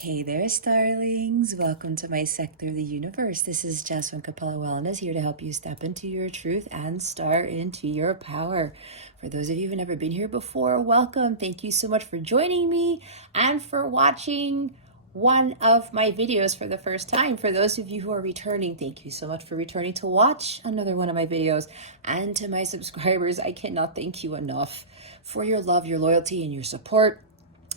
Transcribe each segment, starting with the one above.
Hey there, starlings. Welcome to my sector of the universe. This is Jasmine Capella Wellness, here to help you step into your truth and star into your power. For those of you who've never been here before, welcome. Thank you so much for joining me and for watching one of my videos for the first time. For those of you who are returning, thank you so much for returning to watch another one of my videos. And to my subscribers, I cannot thank you enough for your love, your loyalty, and your support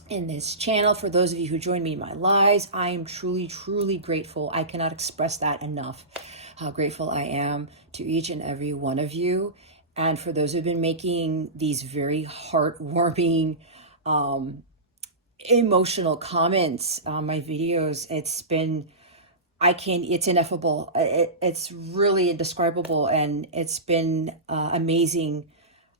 in this channel. For those of you who join me in my lives, I am truly grateful. I cannot express that enough, how grateful I am to each and every one of you. And for those who've been making these very heartwarming, emotional comments on my videos, it's ineffable. It's really indescribable, and it's been amazing.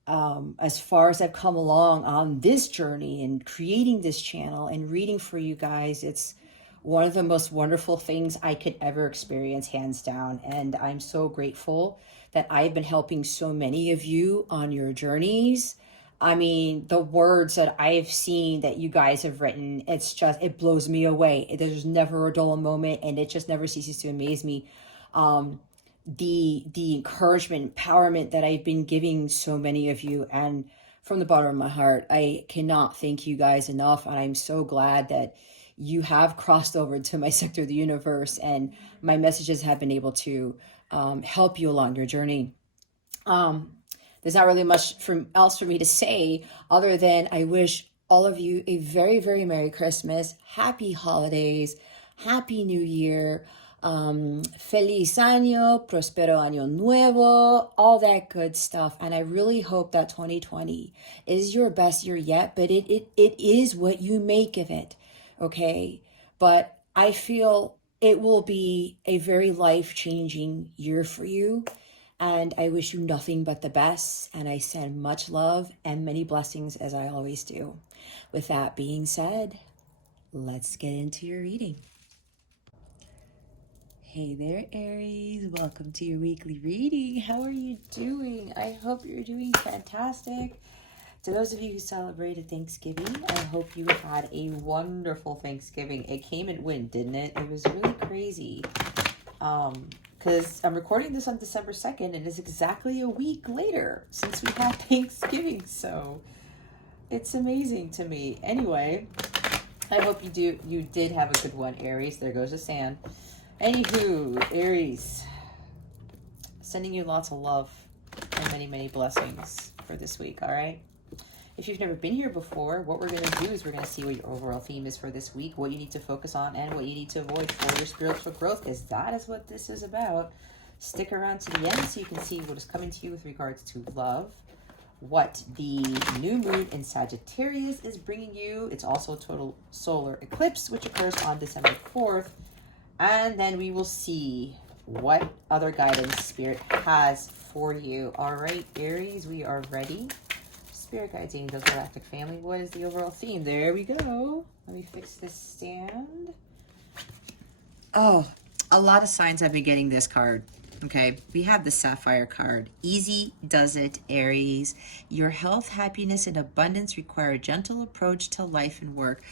As far as I've come along on this journey and creating this channel and reading for you guys, it's one of the most wonderful things I could ever experience, hands down. And I'm so grateful that I've been helping so many of you on your journeys. I mean, the words that I've seen that you guys have written, it blows me away. There's never a dull moment, and it just never ceases to amaze me. The encouragement, empowerment that I've been giving so many of you, and from the bottom of my heart, I cannot thank you guys enough. And I'm so glad that you have crossed over to my sector of the universe, and my messages have been able to help you along your journey. There's not really much else for me to say other than I wish all of you a very Merry Christmas, Happy Holidays, Happy New Year. Feliz año, prospero año nuevo, all that good stuff. And I really hope that 2020 is your best year yet, but it is what you make of it, okay? But I feel it will be a very life-changing year for you, and I wish you nothing but the best, and I send much love and many blessings, as I always do. With that being said, let's get into your reading. Hey there, Aries. Welcome to your weekly reading. How are you doing? I hope you're doing fantastic. To those of you who celebrated Thanksgiving, I hope you had a wonderful Thanksgiving. It came and went, didn't it? It was really crazy. Because I'm recording this on December 2nd, and it's exactly a week later since we had Thanksgiving. So it's amazing to me. Anyway, I hope you did have a good one, Aries. There goes the sand. Anywho, Aries, sending you lots of love and many blessings for this week, all right? If you've never been here before, what we're going to do is we're going to see what your overall theme is for this week, what you need to focus on, and what you need to avoid for your spiritual growth, because that is what this is about. Stick around to the end so you can see what is coming to you with regards to love, what the new moon in Sagittarius is bringing you. It's also a total solar eclipse, which occurs on December 4th. And then we will see what other guidance Spirit has for you. All right, Aries, we are ready. Spirit guides, angels, galactic family. What is the overall theme? There we go. Let me fix this stand. Oh, a lot of signs I've been getting this card. Okay, we have the Sapphire card. Easy does it, Aries. Your health, happiness, and abundance require a gentle approach to life and work.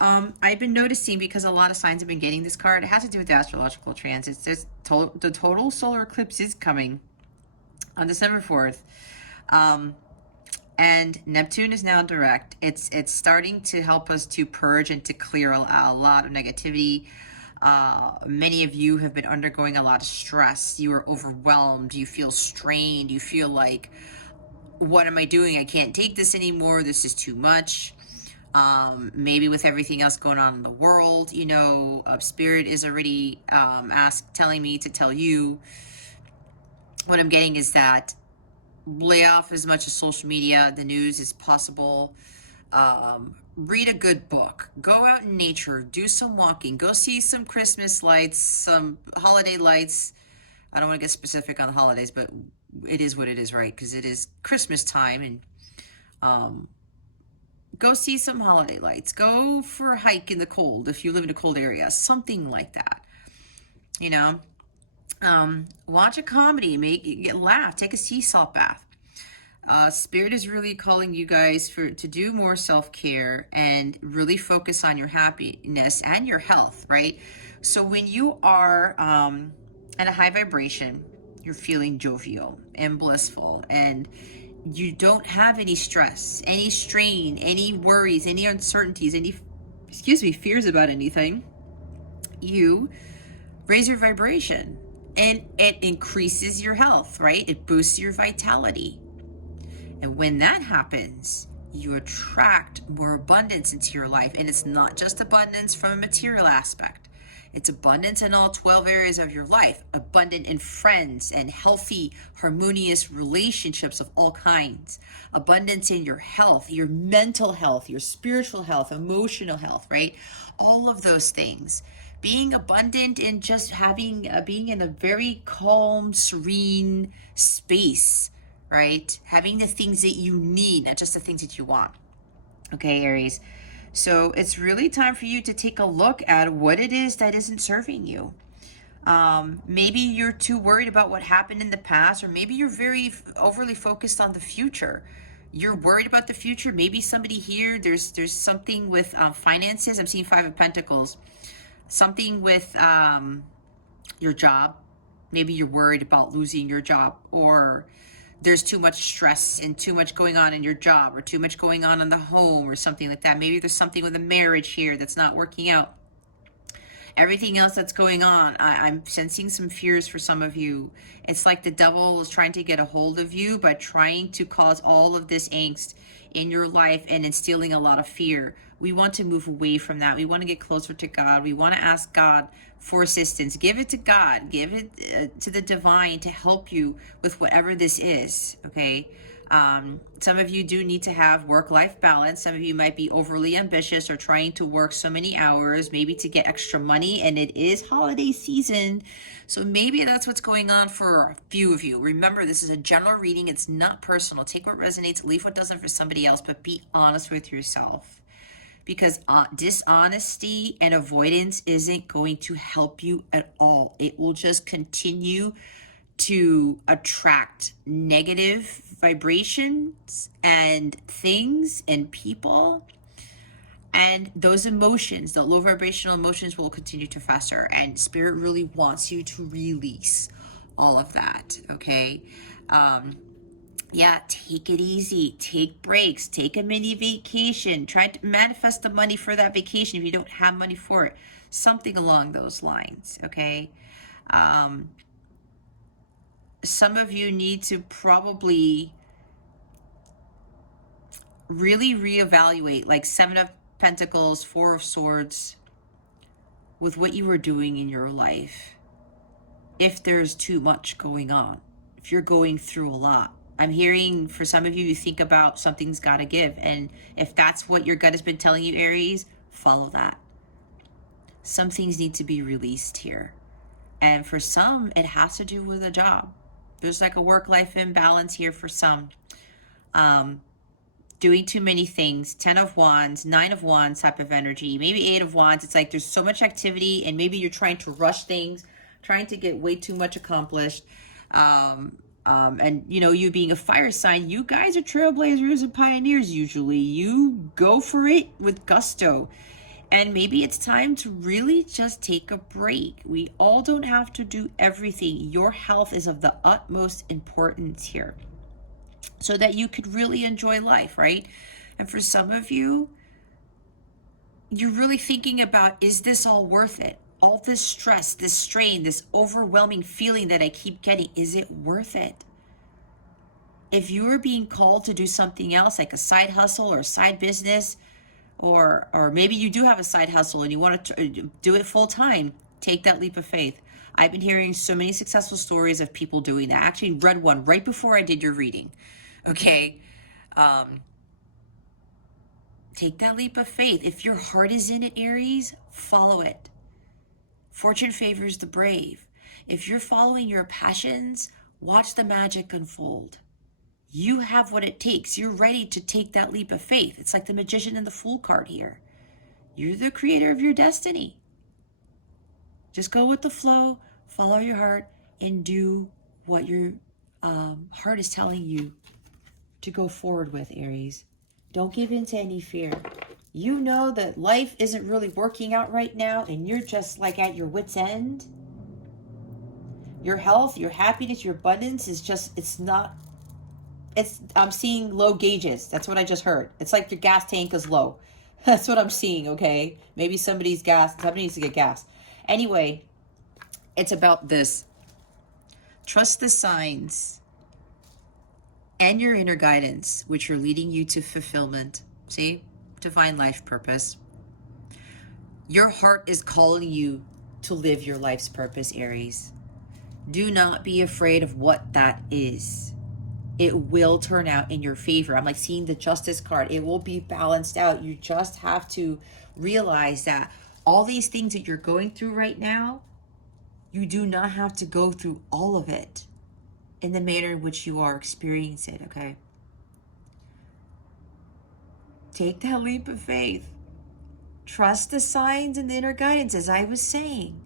I've been noticing, because a lot of signs have been getting this card, it has to do with the astrological transits. The total solar eclipse is coming on December 4th. And Neptune is now direct. It's starting to help us to purge and to clear a lot of negativity. Many of you have been undergoing a lot of stress. You are overwhelmed. You feel strained. You feel like, what am I doing? I can't take this anymore. This is too much. Maybe with everything else going on in the world, you know, Spirit is already telling me to tell you, what I'm getting is that lay off as much of social media, the news as possible. Read a good book, go out in nature, do some walking, go see some Christmas lights, some holiday lights. I don't want to get specific on the holidays, but it is what it is, right? Because it is Christmas time, and go see some holiday lights. Go for a hike in the cold if you live in a cold area, something like that. You know, watch a comedy, laugh, take a sea salt bath. Spirit is really calling you guys to do more self-care and really focus on your happiness and your health, right? So when you are at a high vibration, you're feeling jovial and blissful, and you don't have any stress, any strain, any worries, any uncertainties, any, excuse me, fears about anything. You raise your vibration and it increases your health, right? It boosts your vitality. And when that happens, you attract more abundance into your life. And it's not just abundance from a material aspect. It's abundance in all 12 areas of your life, abundant in friends and healthy, harmonious relationships of all kinds, abundance in your health, your mental health, your spiritual health, emotional health, right? All of those things. Being abundant in just having, being in a very calm, serene space, right? Having the things that you need, not just the things that you want. Okay, Aries. So it's really time for you to take a look at what it is that isn't serving you. Maybe you're too worried about what happened in the past, or maybe you're very overly focused on the future. You're worried about the future. Maybe somebody here, there's something with finances. I'm seeing Five of Pentacles. Something with your job. Maybe you're worried about losing your job, or there's too much stress and too much going on in your job, or too much going on in the home, or something like that. Maybe there's something with a marriage here that's not working out. Everything else that's going on, I'm sensing some fears for some of you. It's like the devil is trying to get a hold of you by trying to cause all of this angst in your life and instilling a lot of fear. We want to move away from that. We want to get closer to God. We want to ask God for assistance. Give it to God. Give it to the divine to help you with whatever this is, okay? Some of you do need to have work-life balance. Some of you might be overly ambitious or trying to work so many hours, maybe to get extra money, and it is holiday season. So maybe that's what's going on for a few of you. Remember, this is a general reading. It's not personal. Take what resonates, leave what doesn't for somebody else, but be honest with yourself. Because dishonesty and avoidance isn't going to help you at all. It will just continue to attract negative vibrations and things and people, and those emotions, the low vibrational emotions, will continue to fester, and Spirit really wants you to release all of that. Okay, yeah, take it easy, take breaks, take a mini vacation, try to manifest the money for that vacation if you don't have money for it, something along those lines. Okay, some of you need to probably really reevaluate, like Seven of Pentacles, Four of Swords, with what you were doing in your life. If there's too much going on, if you're going through a lot, I'm hearing for some of you, you think about something's got to give. And if that's what your gut has been telling you, Aries, follow that. Some things need to be released here. And for some, it has to do with a job. There's like a work-life imbalance here for some. Doing too many things. 10 of Wands, 9 of Wands type of energy, maybe 8 of Wands. It's like there's so much activity, and maybe you're trying to rush things, trying to get way too much accomplished. And you know, you being a fire sign, you guys are trailblazers and pioneers usually. You go for it with gusto. And maybe it's time to really just take a break. We all don't have to do everything. Your health is of the utmost importance here, so that you could really enjoy life, right? And for some of you, you're really thinking about, is this all worth it? All this stress, this strain, this overwhelming feeling that I keep getting, is it worth it? If you are being called to do something else, like a side hustle or a side business, or maybe you do have a side hustle and you want to do it full time, take that leap of faith. I've been hearing so many successful stories of people doing that. I actually read one right before I did your reading. Okay. Take that leap of faith. If your heart is in it, Aries, follow it. Fortune favors the brave. If you're following your passions, watch the magic unfold. You have what it takes. You're ready to take that leap of faith. It's like the Magician and the Fool card here. You're the creator of your destiny. Just go with the flow, follow your heart, and do what your heart is telling you to go forward with, Aries. Don't give in to any fear. You know that life isn't really working out right now and you're just like at your wit's end. Your health, your happiness, your abundance is just, I'm seeing low gauges. That's what I just heard. It's like your gas tank is low. That's what I'm seeing, okay? Maybe somebody needs to get gas. Anyway, it's about this. Trust the signs and your inner guidance, which are leading you to fulfillment. See? Divine life purpose. Your heart is calling you to live your life's purpose, Aries. Do not be afraid of what that is. It will turn out in your favor. I'm like seeing the Justice card. It will be balanced out. You just have to realize that all these things that you're going through right now, you do not have to go through all of it in the manner in which you are experiencing it, okay? Take that leap of faith. Trust the signs and the inner guidance, as I was saying.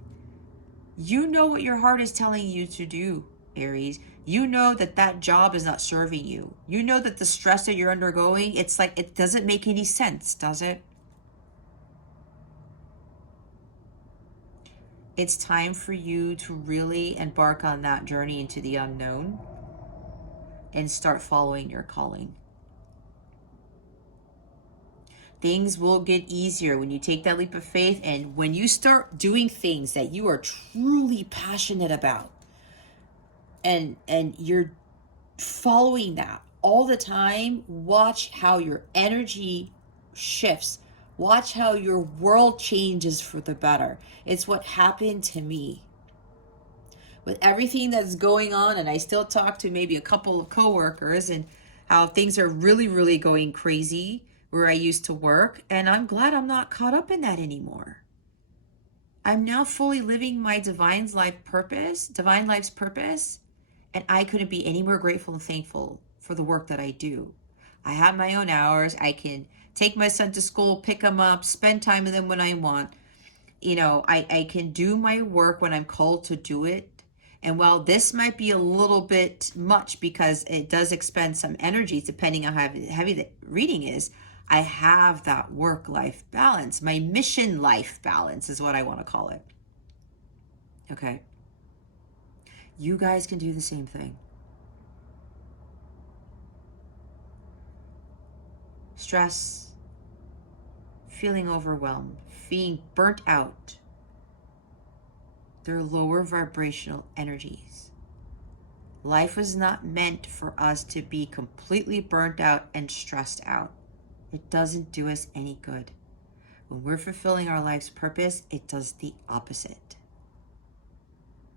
You know what your heart is telling you to do, Aries. You know that that job is not serving you. You know that the stress that you're undergoing, it's like it doesn't make any sense, does it? It's time for you to really embark on that journey into the unknown and start following your calling. Things will get easier when you take that leap of faith and when you start doing things that you are truly passionate about. And you're following that all the time. Watch how your energy shifts. Watch how your world changes for the better. It's what happened to me. With everything that's going on, and I still talk to maybe a couple of coworkers and how things are really, really going crazy where I used to work. And I'm glad I'm not caught up in that anymore. I'm now fully living my divine life's purpose. And I couldn't be any more grateful and thankful for the work that I do. I have my own hours. I can take my son to school, pick him up, spend time with him when I want. You know, I can do my work when I'm called to do it. And while this might be a little bit much because it does expend some energy depending on how heavy the reading is, I have that work-life balance. My mission life balance is what I want to call it. Okay. You guys can do the same thing. Stress, feeling overwhelmed, feeling burnt out. They're lower vibrational energies. Life was not meant for us to be completely burnt out and stressed out. It doesn't do us any good. When we're fulfilling our life's purpose, it does the opposite.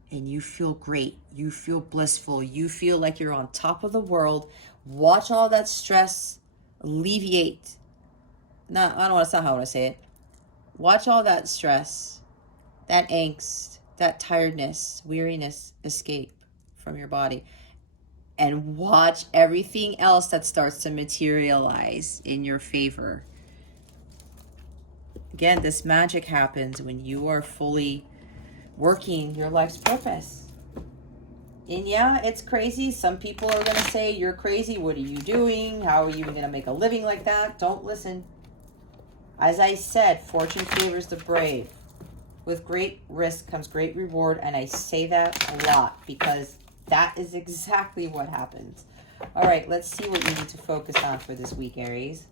And you feel great. You feel blissful. You feel like you're on top of the world. Watch all that stress alleviate. No, I don't want to say how I want to say it. Watch all that stress, that angst, that tiredness, weariness escape from your body. And watch everything else that starts to materialize in your favor. Again, this magic happens when you are fully working your life's purpose. And yeah, it's crazy. Some people are going to say, you're crazy. What are you doing? How are you even going to make a living like that? Don't listen. As I said, fortune favors the brave. With great risk comes great reward. And I say that a lot because that is exactly what happens. All right, let's see what you need to focus on for this week, Aries.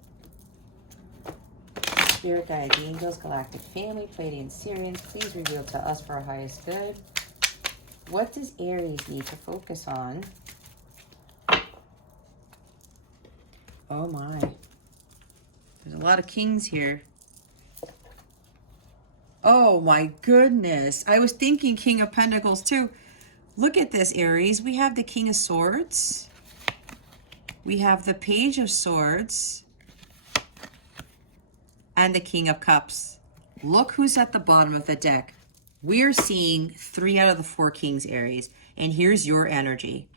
Spirit guides, angels, galactic family, Pleiadian, Sirians, please reveal to us for our highest good. What does Aries need to focus on? Oh my. There's a lot of kings here. Oh my goodness. I was thinking King of Pentacles too. Look at this, Aries. We have the King of Swords. We have the Page of Swords. And the King of Cups. Look who's at the bottom of the deck. We're seeing 3 out of the 4 kings, Aries. And here's your energy.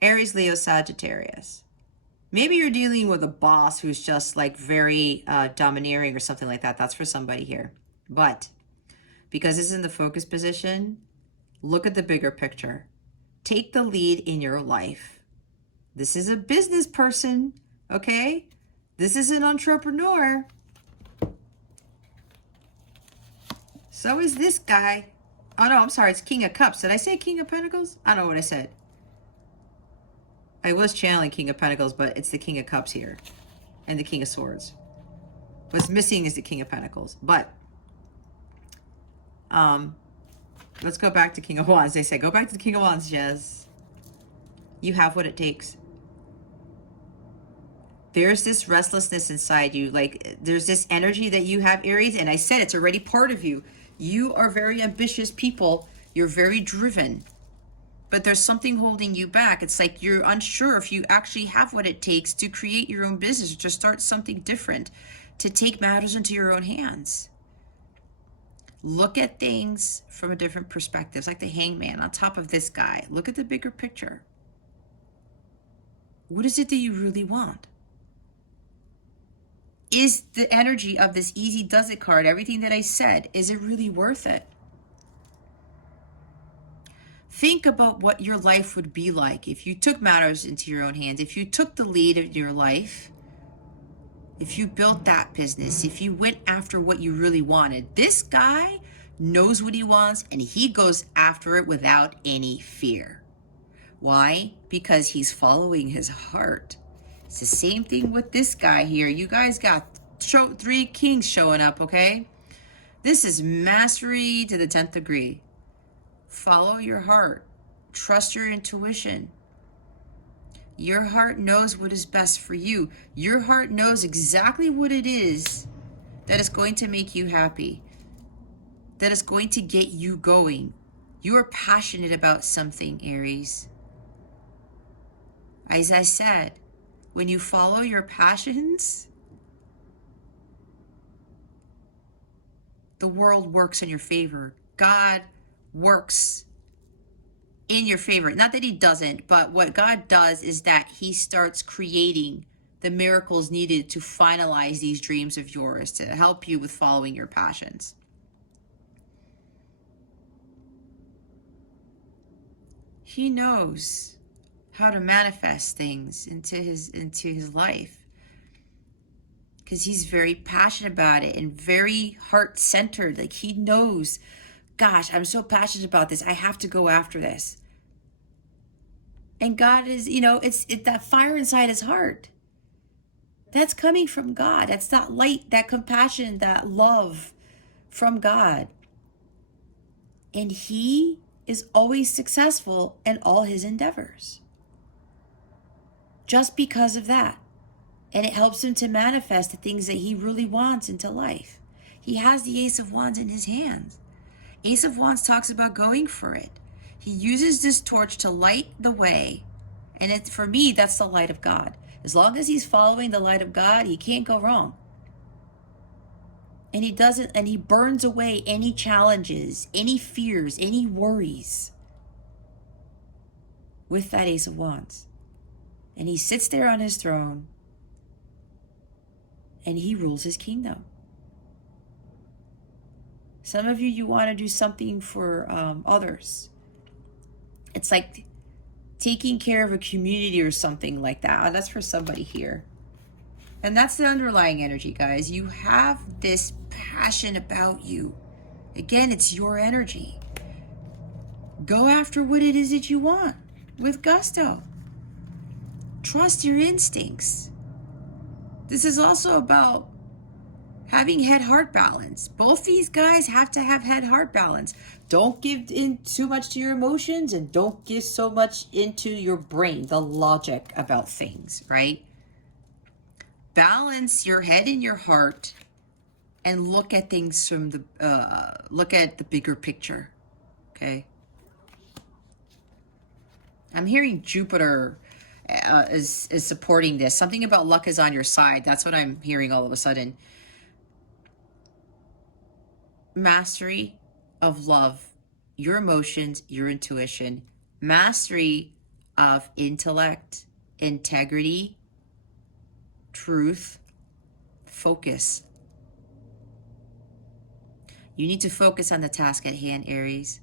Aries, Leo, Sagittarius. Maybe you're dealing with a boss who's just like very domineering or something like that. That's for somebody here. But because this is in the focus position, look at the bigger picture. Take the lead in your life. This is a business person, okay? This is an entrepreneur. So is this guy. Oh, no, I'm sorry. It's King of Cups. Did I say King of Pentacles? I don't know what I said. I was channeling King of Pentacles, but it's the King of Cups here. And the King of Swords. What's missing is the King of Pentacles. But, let's go back to King of Wands. They say, go back to the King of Wands, Jez. You have what it takes. There's this restlessness inside you. Like, there's this energy that you have, Aries. And I said it's already part of you. You are very ambitious people. You're very driven. But there's something holding you back. It's like you're unsure if you actually have what it takes to create your own business or to start something different, to take matters into your own hands. Look at things from a different perspective. It's like the Hangman on top of this guy. Look at the bigger picture. What is it that you really want? Is the energy of this easy does it card, everything that I said, is it really worth it? Think about what your life would be like if you took matters into your own hands, if you took the lead of your life, if you built that business, if you went after what you really wanted. This guy knows what he wants and he goes after it without any fear. Why? Because he's following his heart. It's the same thing with this guy here. You guys got 3 kings showing up, okay? This is mastery to the 10th degree. Follow your heart. Trust your intuition. Your heart knows what is best for you. Your heart knows exactly what it is that is going to make you happy, that is going to get you going. You are passionate about something, Aries. As I said, when you follow your passions, the world works in your favor. God works in your favor. Not that he doesn't, but what God does is that he starts creating the miracles needed to finalize these dreams of yours, to help you with following your passions. He knows how to manifest things into his life, because he's very passionate about it and very heart-centered. Like, he knows, gosh, I'm so passionate about this. I have to go after this. And God is, it's that fire inside his heart. That's coming from God. That's that light, that compassion, that love from God. And he is always successful in all his endeavors, just because of that. And it helps him to manifest the things that he really wants into life. He has the Ace of Wands in his hands. Ace of Wands talks about going for it. He uses this torch to light the way. And for me, that's the light of God. As long as he's following the light of God, he can't go wrong. And he burns away any challenges, any fears, any worries with that Ace of Wands. And he sits there on his throne and he rules his kingdom. Some of you want to do something for others. It's like taking care of a community or something like that. That's for somebody here. And that's the underlying energy, guys. You have this passion about you. Again, it's your energy. Go after what it is that you want with gusto. Trust your instincts. This is also about having head-heart balance. Both these guys have to have head-heart balance. Don't give in too much to your emotions, and don't give so much into your brain, the logic about things, right? Balance your head and your heart and look at things from look at the bigger picture, okay? I'm hearing Jupiter is supporting this. Something about luck is on your side. That's what I'm hearing all of a sudden. Mastery of love, your emotions, your intuition. Mastery of intellect, integrity, truth, focus. You need to focus on the task at hand, Aries.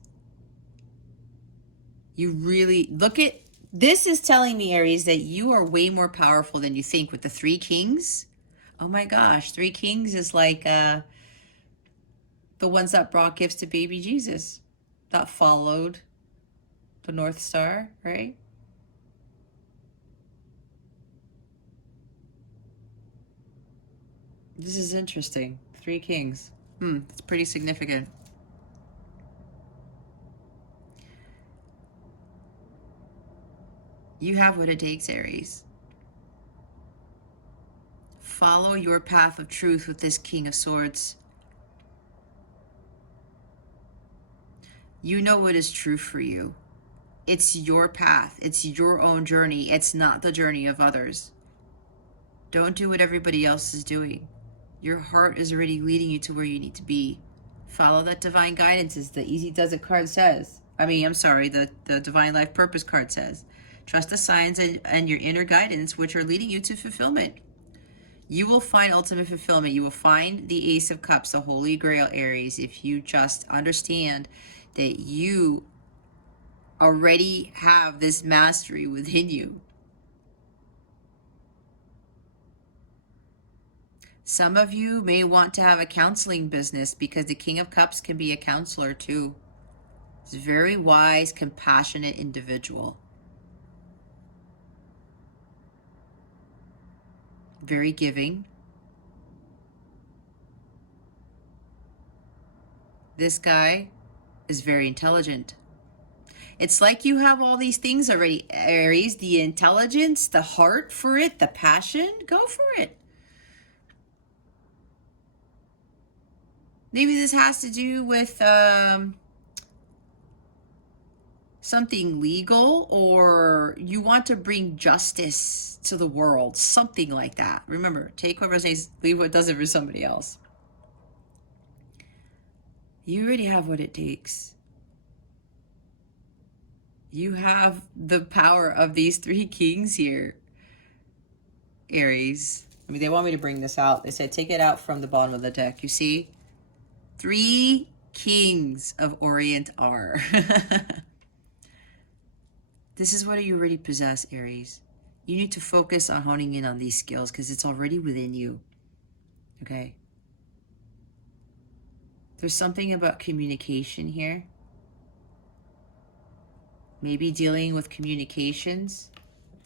You really look at This is telling me, Aries, that you are way more powerful than you think with the three kings. Oh my gosh, three kings is like the ones that brought gifts to baby Jesus, that followed the North Star, right? This is interesting. Three kings. It's pretty significant. You have what it takes, Aries. Follow your path of truth with this King of Swords. You know what is true for you. It's your path. It's your own journey. It's not the journey of others. Don't do what everybody else is doing. Your heart is already leading you to where you need to be. Follow that divine guidance, as the Easy Does It card says. The Divine Life Purpose card says. Trust the signs and your inner guidance, which are leading you to fulfillment. You will find ultimate fulfillment. You will find the Ace of Cups, the Holy Grail, Aries, if you just understand that you already have this mastery within you. Some of you may want to have a counseling business, because the King of Cups can be a counselor too. He's a very wise, compassionate individual. Very giving. This guy is very intelligent. It's like you have all these things already, Aries. The intelligence, the heart for it, the passion, go for it. Maybe this has to do with something legal, or you want to bring justice to the world, something like that. Remember, take what resonates, leave what doesn't for somebody else. You already have what it takes. You have the power of these three kings here, Aries. They want me to bring this out. They said take it out from the bottom of the deck. You see? Three kings of Orient are. This is what you already possess, Aries. You need to focus on honing in on these skills, because it's already within you. Okay? There's something about communication here. Maybe dealing with communications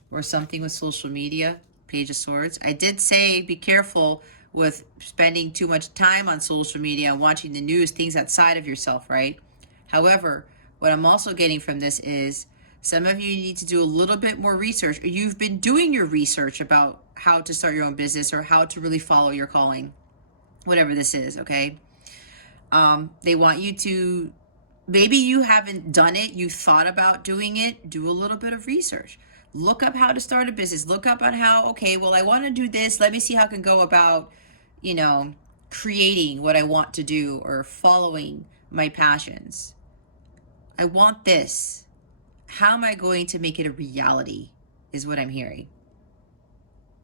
or something with social media. Page of Swords. I did say be careful with spending too much time on social media and watching the news, things outside of yourself, right? However, what I'm also getting from this is some of you need to do a little bit more research, or you've been doing your research about how to start your own business or how to really follow your calling, whatever this is, okay? They want you to, maybe you haven't done it, you thought about doing it, do a little bit of research. Look up how to start a business. Look up on how, okay, well, I want to do this. Let me see how I can go about, creating what I want to do or following my passions. I want this. How am I going to make it a reality is what I'm hearing.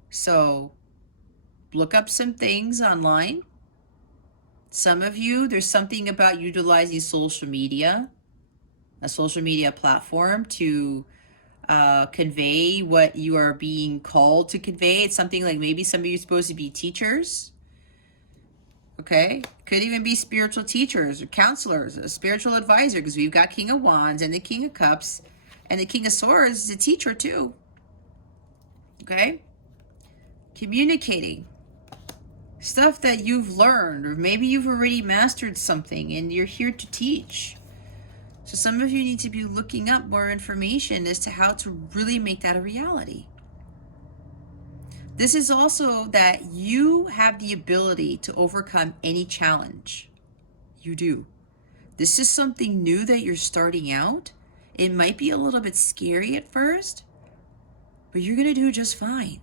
So look up some things online. Some of you, there's something about utilizing social media, a social media platform to convey what you are being called to convey. It's something like maybe some of you are supposed to be teachers. Okay, could even be spiritual teachers or counselors, a spiritual advisor, because we've got King of Wands and the King of Cups, and the King of Swords is a teacher too. Okay, communicating stuff that you've learned, or maybe you've already mastered something and you're here to teach. So some of you need to be looking up more information as to how to really make that a reality. This is also that you have the ability to overcome any challenge. You do. This is something new that you're starting out. It might be a little bit scary at first, but you're going to do just fine.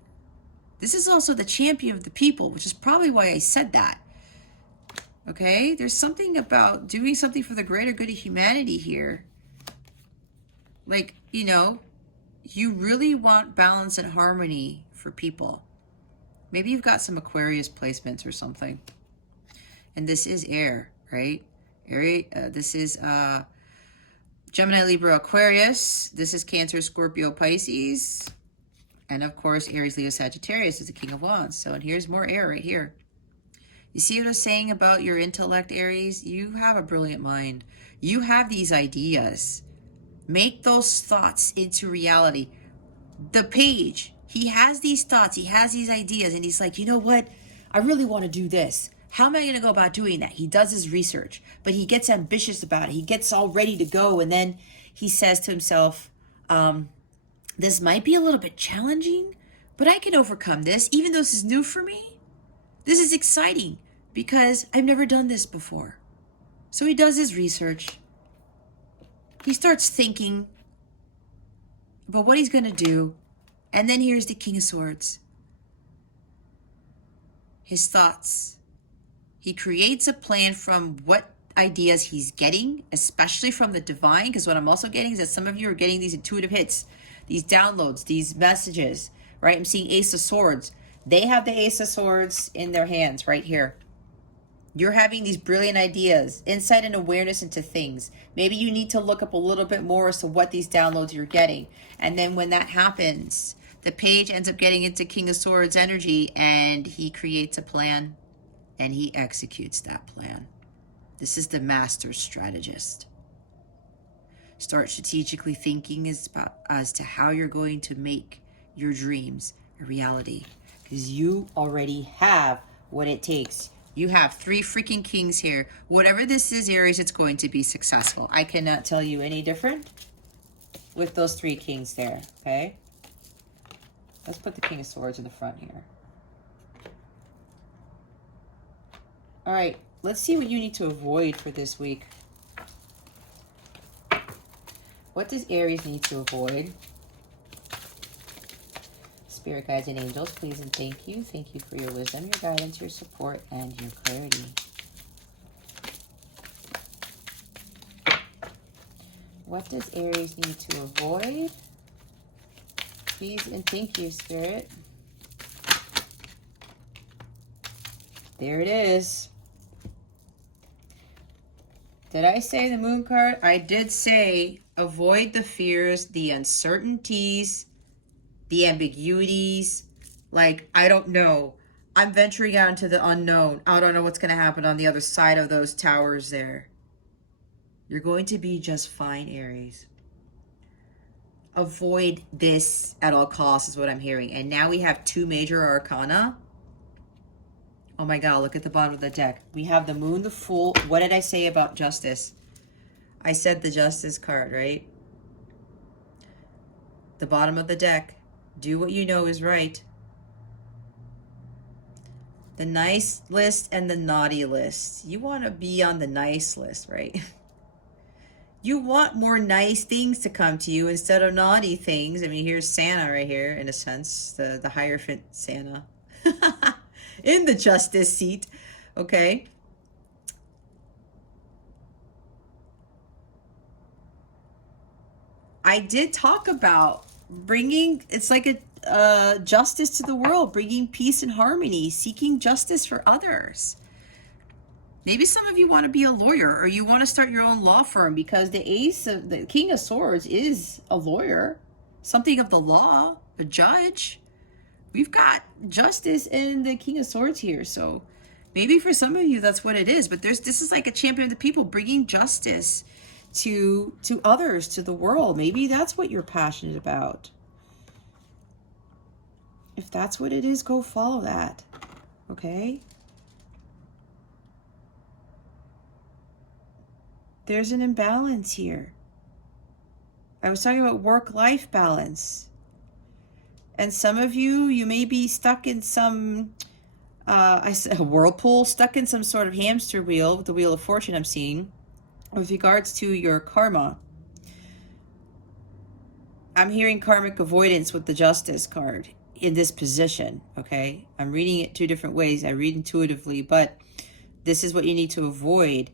This is also the champion of the people, which is probably why I said that. Okay? There's something about doing something for the greater good of humanity here. Like, you really want balance and harmony for people. Maybe you've got some Aquarius placements or something. And this is air, right? This is Gemini, Libra, Aquarius. This is Cancer, Scorpio, Pisces. And of course, Aries, Leo, Sagittarius is the King of Wands. So, and here's more air right here. You see what I'm saying about your intellect, Aries? You have a brilliant mind. You have these ideas. Make those thoughts into reality. The page, he has these thoughts, he has these ideas, and he's like, you know what? I really want to do this. How am I going to go about doing that? He does his research, but he gets ambitious about it. He gets all ready to go, and then he says to himself, this might be a little bit challenging, but I can overcome this, even though this is new for me. This is exciting because I've never done this before. So he does his research. He starts thinking about what he's going to do. And then here's the King of Swords. His thoughts. He creates a plan from what ideas he's getting, especially from the divine, because what I'm also getting is that some of you are getting these intuitive hits, these downloads, these messages, right? I'm seeing Ace of Swords. They have the Ace of Swords in their hands right here. You're having these brilliant ideas, insight and awareness into things. Maybe you need to look up a little bit more as to what these downloads you're getting. And then when that happens, the page ends up getting into King of Swords energy, and he creates a plan and he executes that plan. This is the master strategist. Start strategically thinking as to how you're going to make your dreams a reality, because you already have what it takes. You have 3 freaking kings here. Whatever this is, Aries, it's going to be successful. I cannot tell you any different with those 3 kings there, okay? Let's put the King of Swords in the front here. All right, let's see what you need to avoid for this week. What does Aries need to avoid? Spirit guides and angels, please and thank you. Thank you for your wisdom, your guidance, your support, and your clarity. What does Aries need to avoid? Please and thank you, Spirit. There it is. Did I say the Moon card? I did say avoid the fears, the uncertainties, the ambiguities. Like, I don't know. I'm venturing out into the unknown. I don't know what's going to happen on the other side of those towers there. You're going to be just fine, Aries. Avoid this at all costs is what I'm hearing. And now we have 2 major arcana. Oh my God, look at the bottom of the deck. We have the Moon, the Fool. What did I say about justice? I said the Justice card, right? The bottom of the deck. Do what you know is right. The nice list and the naughty list. You want to be on the nice list, right? You want more nice things to come to you instead of naughty things. I mean, here's Santa right here, in a sense. The Hierophant Santa. In the justice seat. Okay. I did talk about bringing, it's like a justice to the world, bringing peace and harmony, seeking justice for others. Maybe some of you want to be a lawyer, or you want to start your own law firm, because the King of Swords is a lawyer, something of the law, a judge. We've got justice in the King of Swords here, so maybe for some of you that's what it is. But this is like a champion of the people, bringing justice to others, to the world. Maybe that's what you're passionate about. If that's what it is, go follow that. Okay? There's an imbalance here. I was talking about work-life balance. And some of you, you may be stuck in some, I said a whirlpool, stuck in some sort of hamster wheel, with the Wheel of Fortune I'm seeing, with regards to your karma. I'm hearing karmic avoidance with the Justice card in this position, okay? I'm reading it 2 different ways. I read intuitively, but this is what you need to avoid.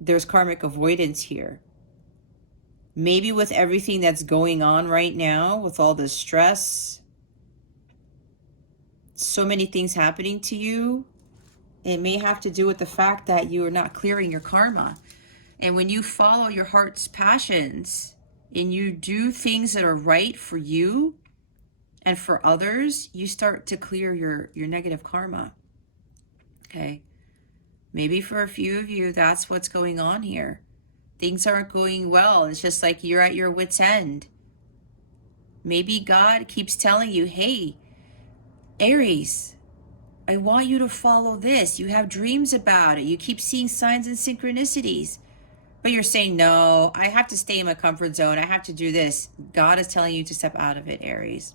There's karmic avoidance here. Maybe with everything that's going on right now, with all the stress, so many things happening to you, it may have to do with the fact that you are not clearing your karma. And when you follow your heart's passions and you do things that are right for you and for others, you start to clear your negative karma. Okay. Maybe for a few of you, that's what's going on here. Things aren't going well. It's just like you're at your wit's end. Maybe God keeps telling you, hey, Aries, I want you to follow this. You have dreams about it. You keep seeing signs and synchronicities. But you're saying, no, I have to stay in my comfort zone. I have to do this. God is telling you to step out of it, Aries.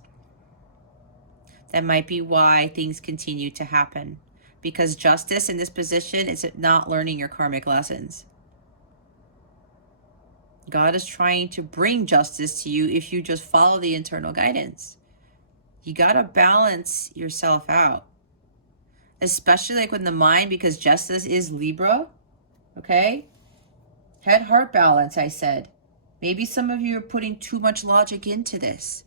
That might be why things continue to happen. Because justice in this position is not learning your karmic lessons. God is trying to bring justice to you if you just follow the internal guidance. You got to balance yourself out. Especially like when the mind, because justice is Libra, okay? Head heart balance, I said. Maybe some of you are putting too much logic into this.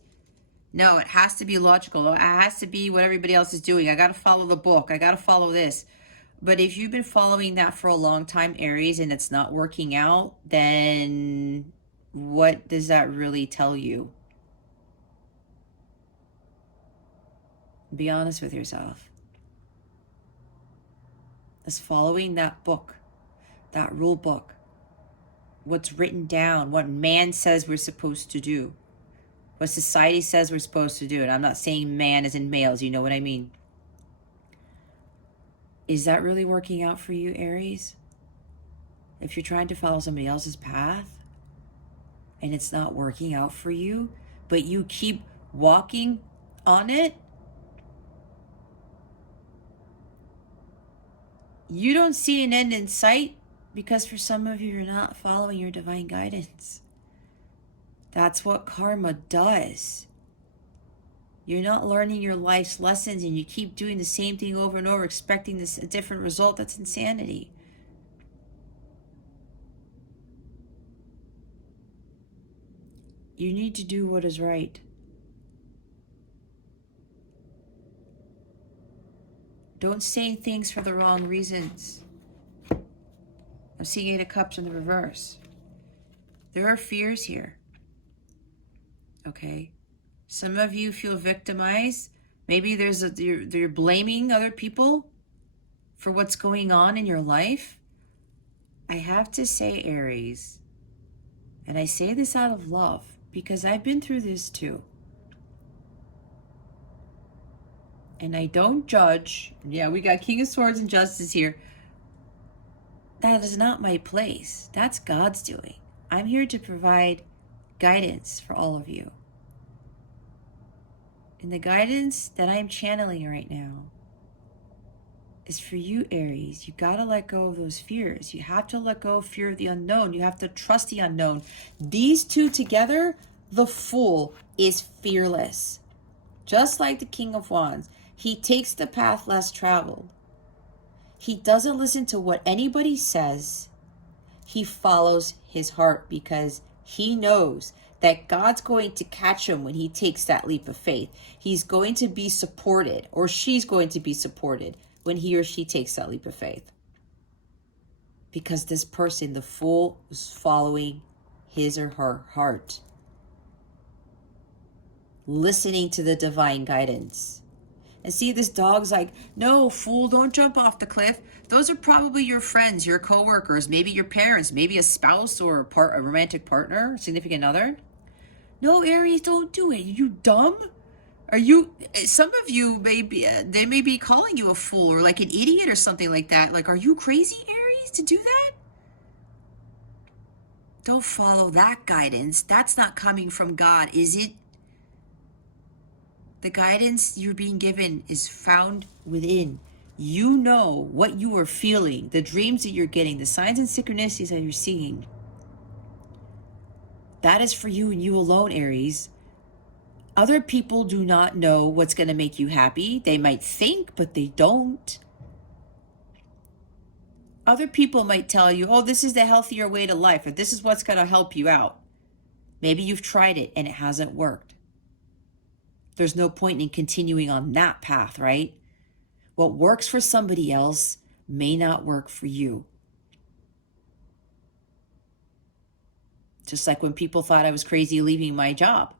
No, it has to be logical. It has to be what everybody else is doing. I got to follow the book. I got to follow this. But if you've been following that for a long time, Aries, and it's not working out, then what does that really tell you? Be honest with yourself. Is following that book, that rule book, what's written down, what man says we're supposed to do, what society says we're supposed to do. And I'm not saying man as in males, you know what I mean. Is that really working out for you, Aries? If you're trying to follow somebody else's path and it's not working out for you, but you keep walking on it, you don't see an end in sight because for some of you, you're not following your divine guidance. That's what karma does. You're not learning your life's lessons and you keep doing the same thing over and over, expecting a different result. That's insanity. You need to do what is right. Don't say things for the wrong reasons. I'm seeing 8 of Cups in the reverse. There are fears here. Okay? Some of you feel victimized. Maybe you're blaming other people for what's going on in your life. I have to say, Aries, and I say this out of love because I've been through this too. And I don't judge. Yeah, we got King of Swords and Justice here. That is not my place. That's God's doing. I'm here to provide guidance for all of you. And the guidance that I'm channeling right now is for you, Aries. You got to let go of those fears. You have to let go of fear of the unknown. You have to trust the unknown. These two together, the Fool is fearless. Just like the King of Wands. He takes the path less traveled. He doesn't listen to what anybody says. He follows his heart because he knows that God's going to catch him when he takes that leap of faith. He's going to be supported, or she's going to be supported when he or she takes that leap of faith. Because this person, the Fool, is following his or her heart. Listening to the divine guidance. And see, this dog's like, no, Fool, don't jump off the cliff. Those are probably your friends, your coworkers, maybe your parents, maybe a spouse or a romantic partner, significant other. No, Aries, don't do it. Are you dumb? Some of you, they may be calling you a fool or like an idiot or something like that. Like, are you crazy, Aries, to do that? Don't follow that guidance. That's not coming from God, is it? The guidance you're being given is found within. You know what you are feeling, the dreams that you're getting, the signs and synchronicities that you're seeing. That is for you and you alone, Aries. Other people do not know what's going to make you happy. They might think, but they don't. Other people might tell you, oh, this is the healthier way to life, or this is what's going to help you out. Maybe you've tried it and it hasn't worked. There's no point in continuing on that path, right? What works for somebody else may not work for you. Just like when people thought I was crazy leaving my job,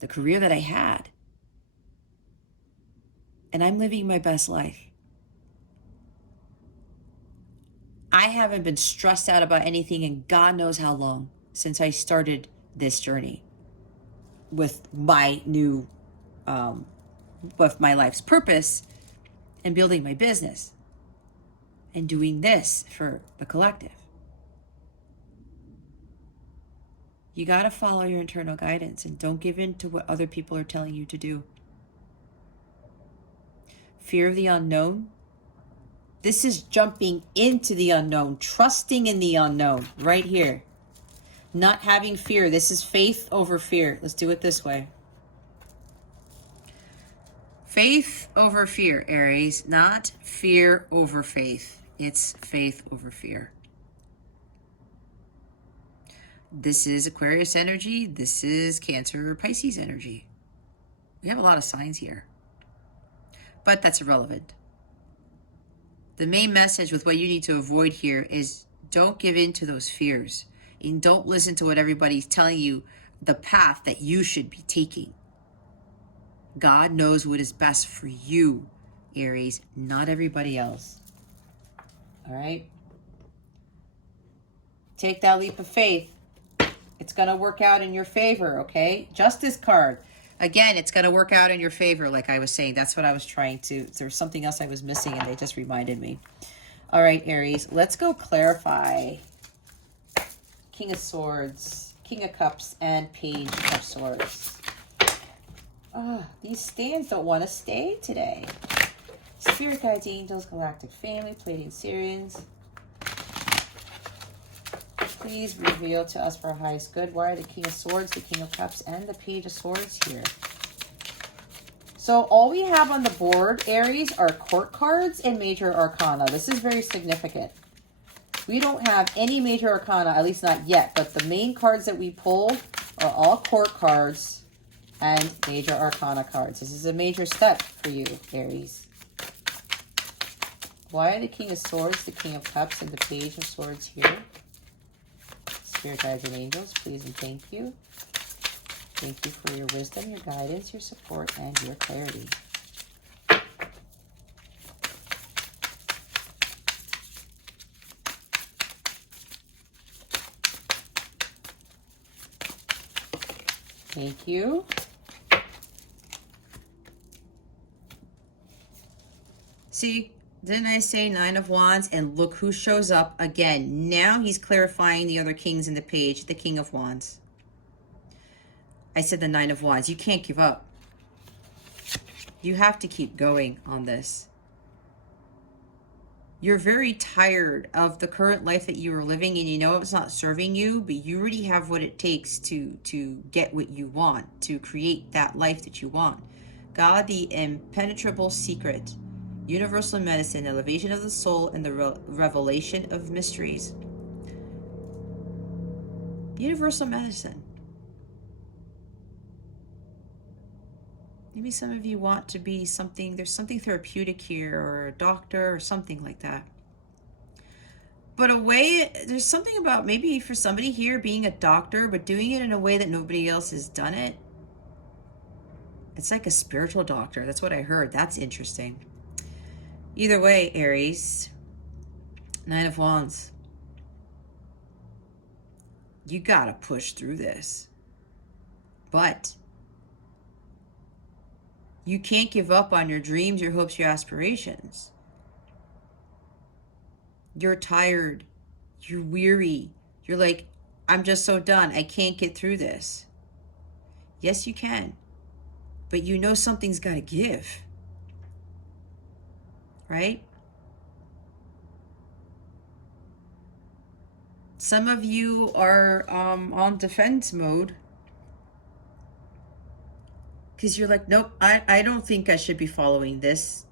the career that I had. And I'm living my best life. I haven't been stressed out about anything in God knows how long since I started this journey with my new, with my life's purpose and building my business and doing this for the collective. You got to follow your internal guidance and don't give in to what other people are telling you to do. Fear of the unknown. This is jumping into the unknown, trusting in the unknown right here. Not having fear. This is faith over fear. Let's do it this way. Faith over fear, Aries. Not fear over faith. It's faith over fear. This is Aquarius energy. This is Cancer or Pisces energy. We have a lot of signs here. But that's irrelevant. The main message with what you need to avoid here is don't give in to those fears. And don't listen to what everybody's telling you the path that you should be taking. God knows what is best for you, Aries, not everybody else. All right? Take that leap of faith. It's going to work out in your favor, okay? Justice card. Again, it's going to work out in your favor, like I was saying. That's what I was trying to... There's something else I was missing, and they just reminded me. All right, Aries, let's go clarify King of Swords, King of Cups, and Page of Swords. These stands don't want to stay today. Spirit guides, angels, galactic family, Pleiadian Sirians. Please reveal to us for our highest good. Why are the King of Swords, the King of Cups, and the Page of Swords here? So all we have on the board, Aries, are court cards and major arcana. This is very significant. We don't have any major arcana, at least not yet, but the main cards that we pulled are all court cards and major arcana cards. This is a major step for you, Aries. Why are the King of Swords, the King of Cups, and the Page of Swords here? Spirit guides and angels, please and thank you. Thank you for your wisdom, your guidance, your support, and your clarity. Thank you. See, didn't I say Nine of Wands? And look who shows up again. Now he's clarifying the other kings in the page, the King of Wands. I said the Nine of Wands. You can't give up. You have to keep going on this. You're very tired of the current life that you are living, and you know it's not serving you, but you already have what it takes to get what you want, to create that life that you want. God, the impenetrable secret, universal medicine, elevation of the soul, and the revelation of mysteries. Universal medicine. Maybe some of you want to be something, there's something therapeutic here, or a doctor, or something like that. But a way, there's something about maybe for somebody here being a doctor, but doing it in a way that nobody else has done it. It's like a spiritual doctor. That's what I heard. That's interesting. Either way, Aries, Nine of Wands. You gotta push through this. But you can't give up on your dreams, your hopes, your aspirations. You're tired. You're weary. You're like, I'm just so done. I can't get through this. Yes, you can. But you know something's got to give. Right? Some of you are on defense mode. Because you're like, nope, I don't think I should be following this.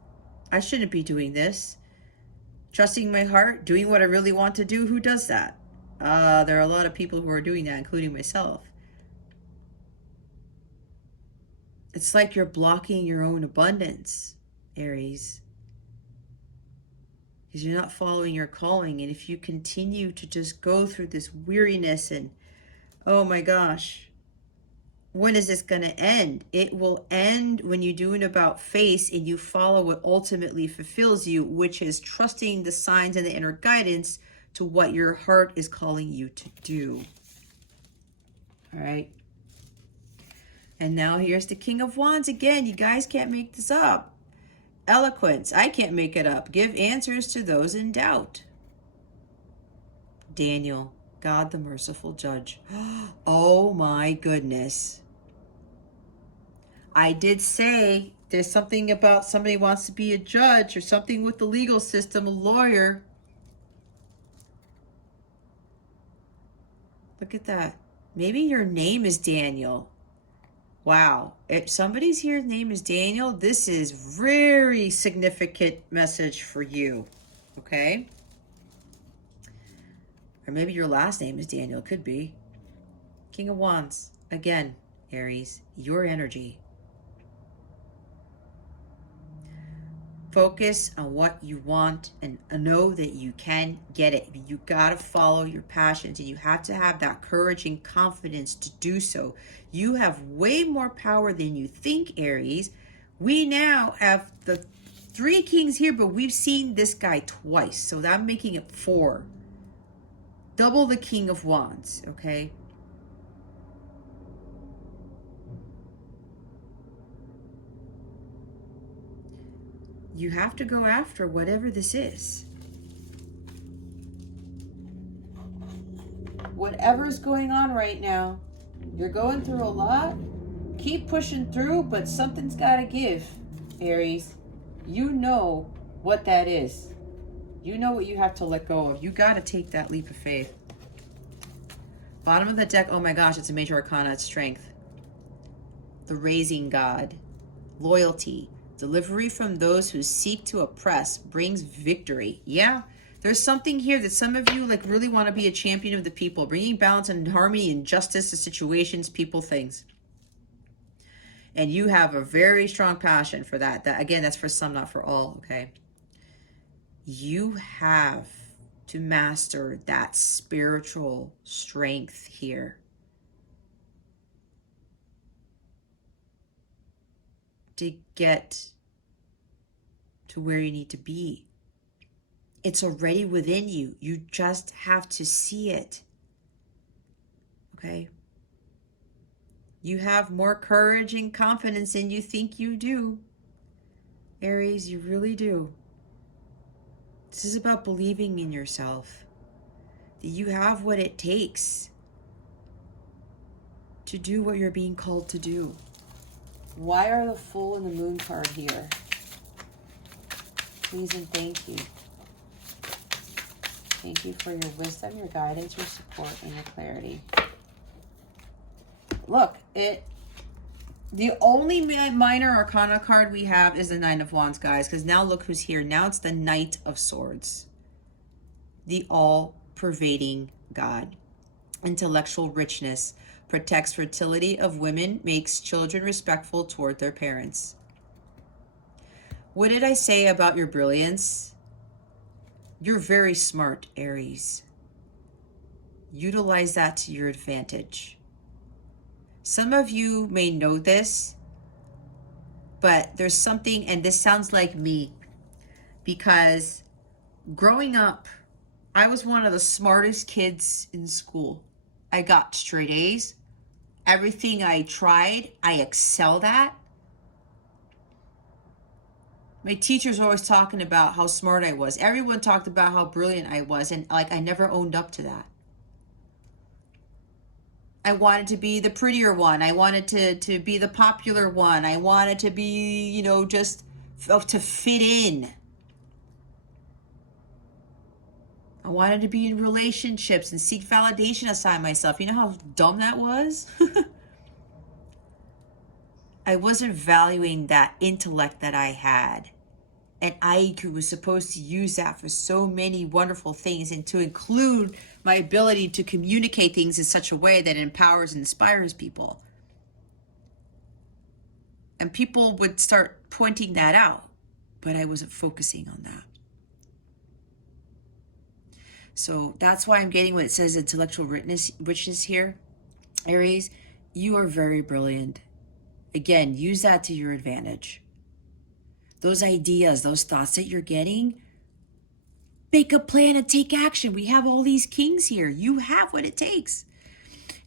I shouldn't be doing this. Trusting my heart, doing what I really want to do. Who does that? There are a lot of people who are doing that, including myself. It's like you're blocking your own abundance, Aries. Because you're not following your calling. And if you continue to just go through this weariness and Oh my gosh. When is this going to end? It will end when you do an about face and you follow what ultimately fulfills you, which is trusting the signs and the inner guidance to what your heart is calling you to do. All right. And now here's the King of Wands again. You guys can't make this up. Eloquence. I can't make it up. Give answers to those in doubt. Daniel. God the merciful judge. Oh my goodness. I did say there's something about somebody wants to be a judge or something with the legal system, a lawyer. Look at that. Maybe your name is Daniel. Wow. If somebody's here, name is Daniel, this is very significant message for you. Okay? Or maybe your last name is Daniel. Could be. King of Wands. Again, Aries, your energy. Focus on what you want and know that you can get it. You got to follow your passions and you have to have that courage and confidence to do so. You have way more power than you think, Aries. We now have the 3 kings here, but we've seen this guy twice. So I'm making it 4. Double the King of Wands, okay? You have to go after whatever this is. Whatever's going on right now, you're going through a lot. Keep pushing through, but something's got to give, Aries. You know what that is. You know what you have to let go of. You got to take that leap of faith. Bottom of the deck, oh my gosh, it's a major arcana, it's strength. The raising god. Loyalty. Delivery from those who seek to oppress brings victory. Yeah, there's something here that some of you like really want to be a champion of the people, bringing balance and harmony and justice to situations, people, things. And you have a very strong passion for that. That again, that's for some, not for all, okay? You have to master that spiritual strength here. To get to where you need to be. It's already within you. You just have to see it. Okay? You have more courage and confidence than you think you do. Aries, you really do. This is about believing in yourself. That you have what it takes to do what you're being called to do. Why are the Fool and the Moon card here? Please and thank you. Thank you for your wisdom, your guidance, your support, and your clarity. Look, the only minor arcana card we have is the Nine of Wands, guys, because now look who's here. Now it's the Knight of Swords. The all-pervading God. Intellectual richness. Protects fertility of women, makes children respectful toward their parents. What did I say about your brilliance? You're very smart, Aries. Utilize that to your advantage. Some of you may know this, but there's something, and this sounds like me, because growing up, I was one of the smartest kids in school. I got straight A's. Everything I tried, I excelled at. My teachers were always talking about how smart I was. Everyone talked about how brilliant I was, and like I never owned up to that. I wanted to be the prettier one. I wanted to be the popular one. I wanted to be, you know, just to fit in. I wanted to be in relationships and seek validation outside myself. You know how dumb that was? I wasn't valuing that intellect that I had. And I was supposed to use that for so many wonderful things, and to include my ability to communicate things in such a way that empowers and inspires people. And people would start pointing that out, but I wasn't focusing on that. So that's why I'm getting what it says intellectual richness here. Aries, you are very brilliant. Again, use that to your advantage. Those ideas, those thoughts that you're getting, make a plan and take action. We have all these kings here. You have what it takes.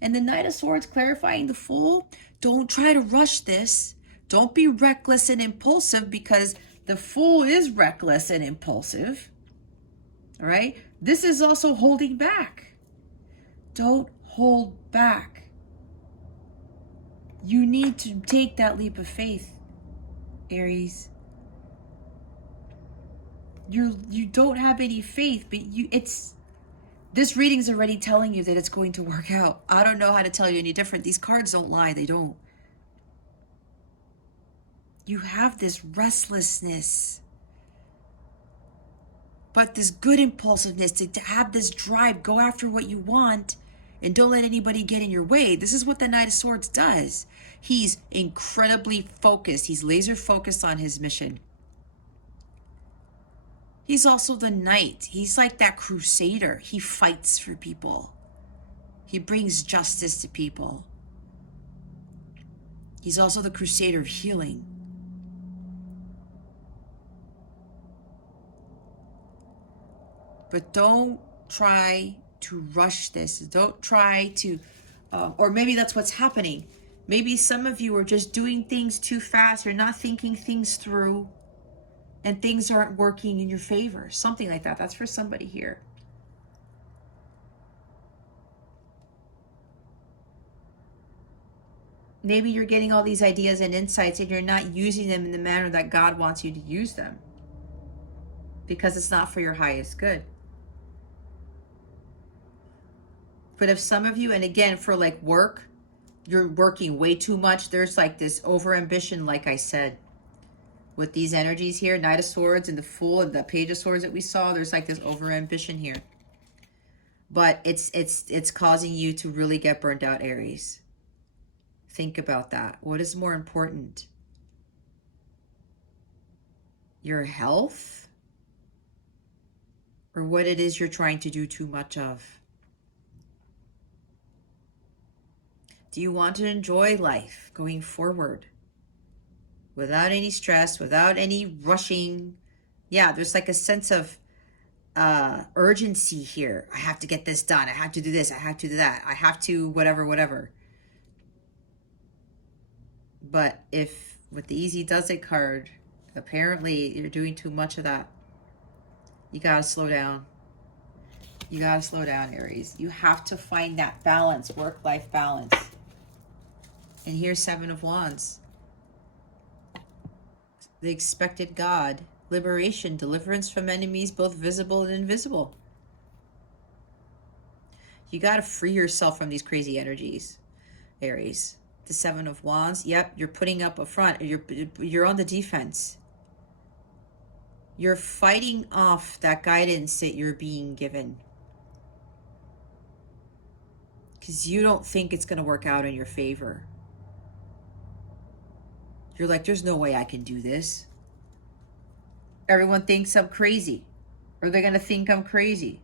And the Knight of Swords clarifying the Fool, don't try to rush this. Don't be reckless and impulsive, because the Fool is reckless and impulsive. All right? This is also holding back. Don't hold back. You need to take that leap of faith, Aries. You don't have any faith, but this reading's already telling you that it's going to work out. I don't know how to tell you any different. These cards don't lie. They don't. You have this restlessness, but this good impulsiveness to have this drive, go after what you want, and don't let anybody get in your way. This is what the Knight of Swords does. He's incredibly focused. He's laser focused on his mission. He's also the knight. He's like that crusader. He fights for people. He brings justice to people. He's also the crusader of healing. But don't try to rush this. Don't try to, or maybe that's what's happening. Maybe some of you are just doing things too fast. You're not thinking things through, and things aren't working in your favor. Something like that. That's for somebody here. Maybe you're getting all these ideas and insights and you're not using them in the manner that God wants you to use them, because it's not for your highest good. But if some of you, and again, for like work, you're working way too much. There's like this overambition, like I said, with these energies here, Knight of Swords and the Fool and the Page of Swords that we saw. There's like this overambition here. But it's causing you to really get burned out, Aries. Think about that. What is more important? Your health? Or what it is you're trying to do too much of? Do you want to enjoy life going forward without any stress, without any rushing? Yeah, there's like a sense of urgency here. I have to get this done. I have to do this. I have to do that. I have to whatever. But if with the Easy Does It card, apparently you're doing too much of that. You gotta slow down. You gotta slow down, Aries. You have to find that balance, work-life balance. And here's Seven of Wands. The expected God. Liberation, deliverance from enemies, both visible and invisible. You got to free yourself from these crazy energies, Aries. The Seven of Wands. Yep, you're putting up a front. You're on the defense. You're fighting off that guidance that you're being given, because you don't think it's going to work out in your favor. You're like, there's no way I can do this. Everyone thinks I'm crazy, or they're going to think I'm crazy.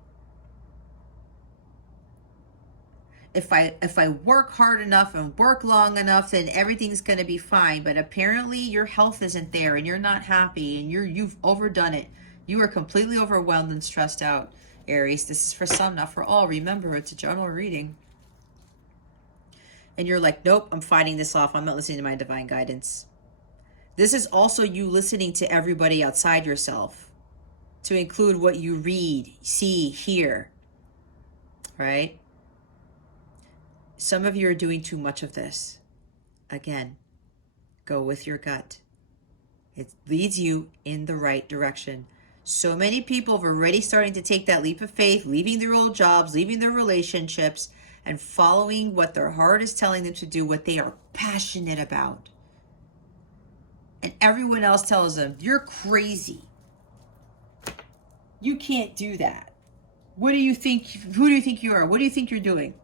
If I work hard enough and work long enough, then everything's going to be fine. But apparently your health isn't there and you're not happy and you've overdone it. You are completely overwhelmed and stressed out, Aries. This is for some, not for all. Remember, it's a general reading. And you're like, nope, I'm fighting this off. I'm not listening to my divine guidance. This is also you listening to everybody outside yourself, to include what you read, see, hear, right? Some of you are doing too much of this. Again, go with your gut. It leads you in the right direction. So many people have already starting to take that leap of faith, leaving their old jobs, leaving their relationships, and following what their heart is telling them to do, what they are passionate about. And everyone else tells them, you're crazy. You can't do that. What do you think? Who do you think you are? What do you think you're doing?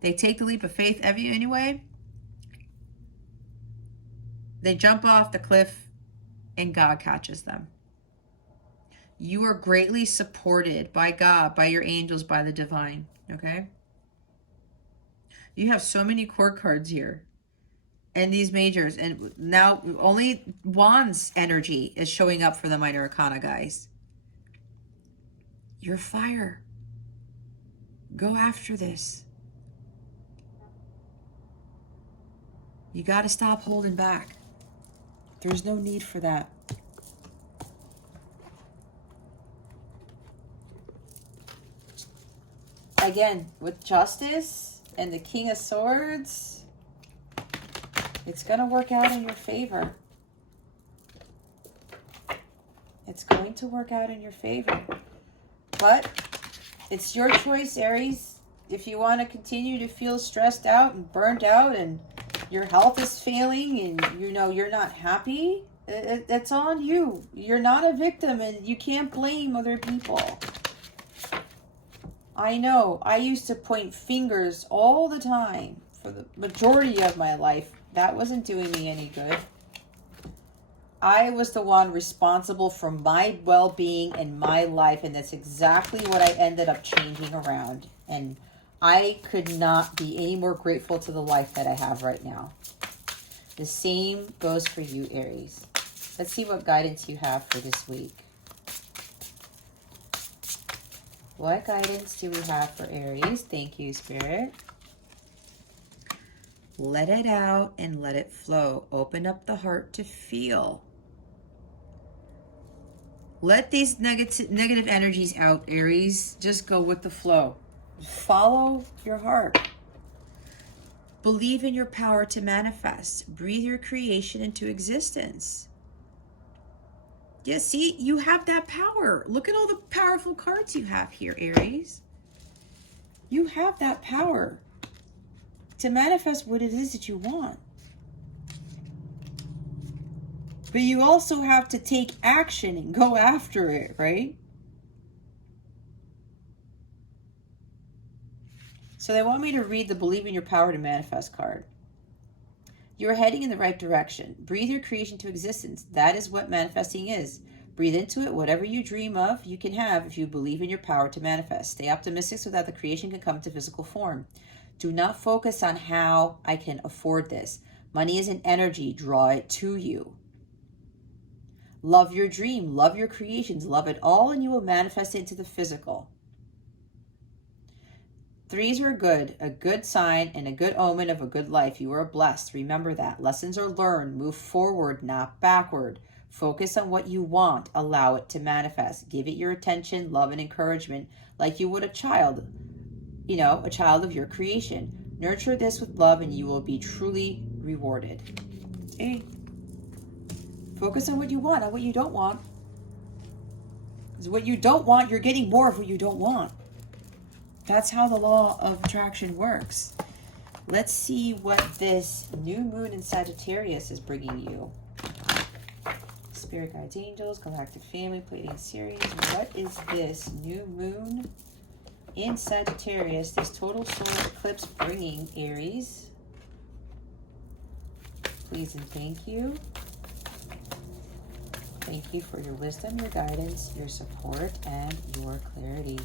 They take the leap of faith anyway. They jump off the cliff and God catches them. You are greatly supported by God, by your angels, by the divine, okay? You have so many court cards here. And these majors. And now only Wands energy is showing up for the minor arcana, guys. You're fire. Go after this. You got to stop holding back. There's no need for that. Again, with Justice and the King of Swords, it's going to work out in your favor. It's going to work out in your favor. But it's your choice, Aries. If you want to continue to feel stressed out and burnt out and your health is failing and you know you're not happy, it's on you. You're not a victim and you can't blame other people. I know. I used to point fingers all the time for the majority of my life. That wasn't doing me any good. I was the one responsible for my well-being and my life, and that's exactly what I ended up changing around. And I could not be any more grateful to the life that I have right now. The same goes for you, Aries. Let's see what guidance you have for this week. What guidance do we have for Aries? Thank you, Spirit. Let it out and let it flow. Open up the heart to feel. Let these negative energies out, Aries. Just go with the flow. Follow your heart. Believe in your power to manifest. Breathe your creation into existence. Yeah, see, you have that power. Look at all the powerful cards you have here, Aries. You have that power to manifest what it is that you want. But you also have to take action and go after it, right? So they want me to read the Believe in Your Power to Manifest card. You're heading in the right direction. Breathe your creation to existence. That is what manifesting is. Breathe into it. Whatever you dream of, you can have if you believe in your power to manifest. Stay optimistic so that the creation can come to physical form. Do not focus on how I can afford this. Money is an energy. Draw it to you. Love your dream. Love your creations. Love it all, and you will manifest it into the physical. Threes are good, a good sign and a good omen of a good life. You are blessed. Remember that. Lessons are learned. Move forward, not backward. Focus on what you want. Allow it to manifest. Give it your attention, love, and encouragement like you would a child, a child of your creation. Nurture this with love and you will be truly rewarded. Okay. Focus on what you want, not what you don't want. Because what you don't want, you're getting more of what you don't want. That's how the law of attraction works. Let's see what this new moon in Sagittarius is bringing you. Spirit guides, angels, galactic family, Pleiadian series. What is this new moon in Sagittarius, this total solar eclipse bringing, Aries? Please and thank you. Thank you for your wisdom, your guidance, your support, and your clarity.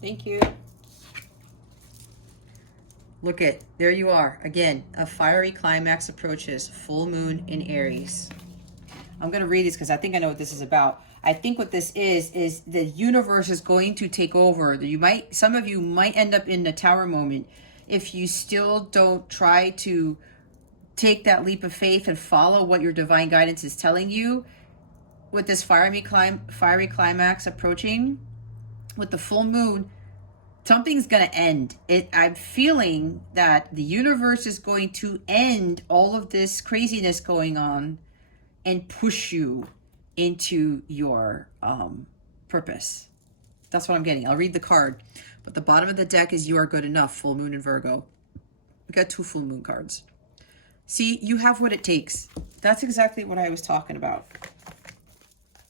Thank you. Look it, there you are. Again, a fiery climax approaches, full moon in Aries. I'm going to read this because I think I know what this is about. I think what this is the universe is going to take over. Some of you might end up in the tower moment if you still don't try to take that leap of faith and follow what your divine guidance is telling you. With this fiery climax approaching, with the full moon, something's going to end. I'm feeling that the universe is going to end all of this craziness going on and push you into your purpose. That's what I'm getting. I'll read the card. But the bottom of the deck is You Are Good Enough, full moon in Virgo. We got 2 full moon cards. See, you have what it takes. That's exactly what I was talking about.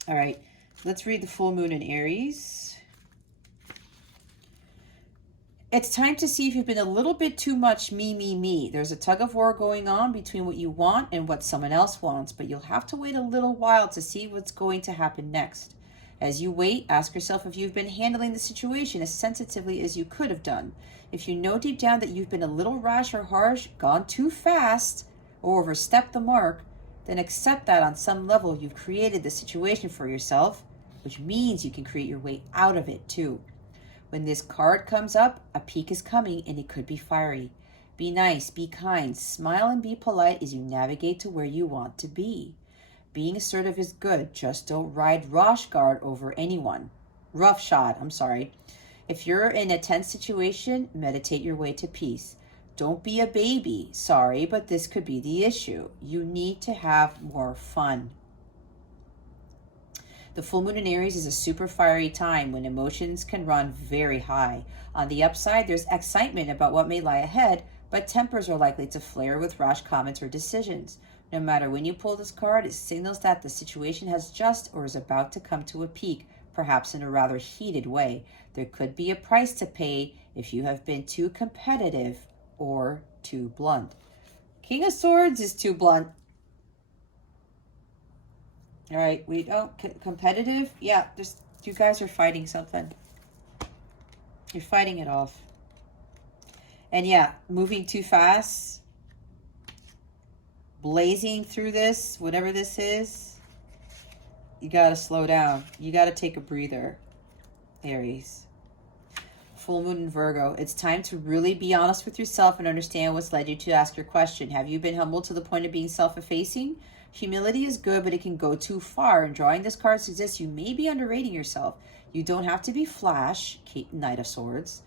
All right, let's read the full moon in Aries. It's time to see if you've been a little bit too much me, me, me. There's a tug of war going on between what you want and what someone else wants, but you'll have to wait a little while to see what's going to happen next. As you wait, ask yourself if you've been handling the situation as sensitively as you could have done. If you know deep down that you've been a little rash or harsh, gone too fast, or overstepped the mark, then accept that on some level you've created the situation for yourself, which means you can create your way out of it too. When this card comes up, a peak is coming and it could be fiery. Be nice, be kind, smile and be polite as you navigate to where you want to be. Being assertive is good, just don't ride roughshod over anyone. If you're in a tense situation, meditate your way to peace. Don't be a baby, sorry, but this could be the issue. You need to have more fun. The full moon in Aries is a super fiery time when emotions can run very high. On the upside, there's excitement about what may lie ahead, but tempers are likely to flare with rash comments or decisions. No matter when you pull this card, it signals that the situation has just or is about to come to a peak, perhaps in a rather heated way. There could be a price to pay if you have been too competitive or too blunt. King of Swords is too blunt. All right, competitive? Yeah, you guys are fighting something. You're fighting it off. And yeah, moving too fast, blazing through this, whatever this is, you got to slow down. You got to take a breather, Aries. Full moon in Virgo. It's time to really be honest with yourself and understand what's led you to ask your question. Have you been humble to the point of being self-effacing? Humility is good, but it can go too far. And drawing this card suggests you may be underrating yourself. You don't have to be flash, Knight of Swords.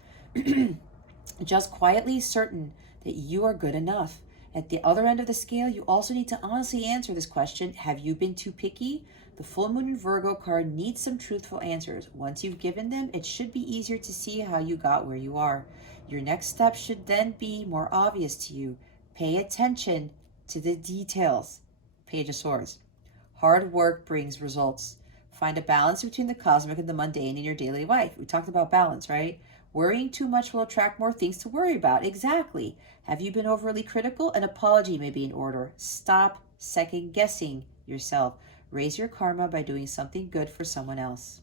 Just quietly certain that you are good enough. At the other end of the scale, you also need to honestly answer this question. Have you been too picky? The full moon in Virgo card needs some truthful answers. Once you've given them, it should be easier to see how you got where you are. Your next step should then be more obvious to you. Pay attention to the details. Page of Swords. Hard work brings results. Find a balance between the cosmic and the mundane in your daily life. We talked about balance, right? Worrying too much will attract more things to worry about. Exactly. Have you been overly critical? An apology may be in order. Stop second guessing yourself. Raise your karma by doing something good for someone else.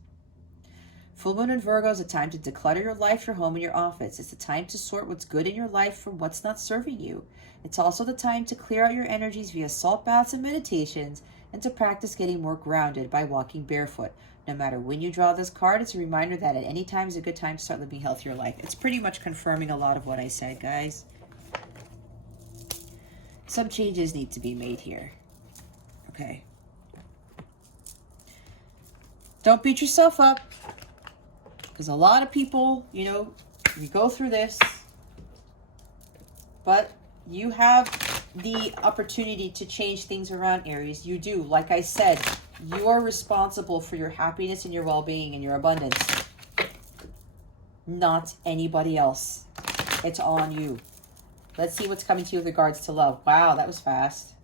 Full moon in Virgo is a time to declutter your life, your home, and your office. It's a time to sort what's good in your life from what's not serving you. It's also the time to clear out your energies via salt baths and meditations, and to practice getting more grounded by walking barefoot. No matter when you draw this card, it's a reminder that at any time is a good time to start living a healthier life. It's pretty much confirming a lot of what I said, guys. Some changes need to be made here. Okay. Don't beat yourself up. Because a lot of people, you go through this, but you have the opportunity to change things around, Aries. You do. Like I said, you are responsible for your happiness and your well-being and your abundance. Not anybody else. It's on you. Let's see what's coming to you with regards to love. Wow, that was fast.